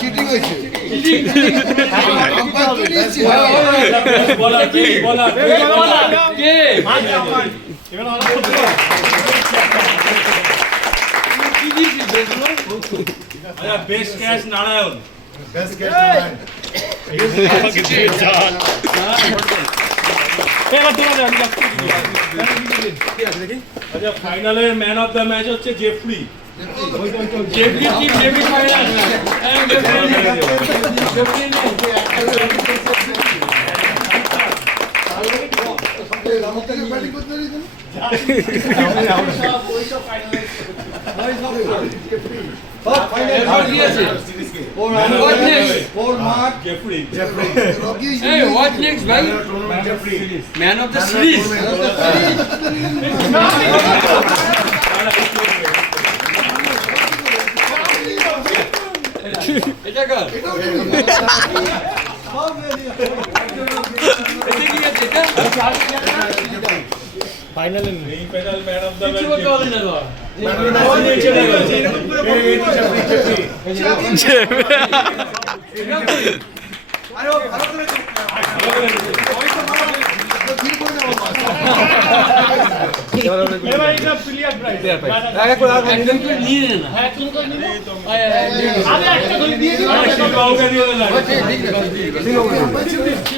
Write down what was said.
Cheating হয়েছে best catch Narayan ফাইনালের man of the match হচ্ছে Jeffrey. Hey, what next, man? Man of the series. এটা কার? ফাইনালে এই penal man of the match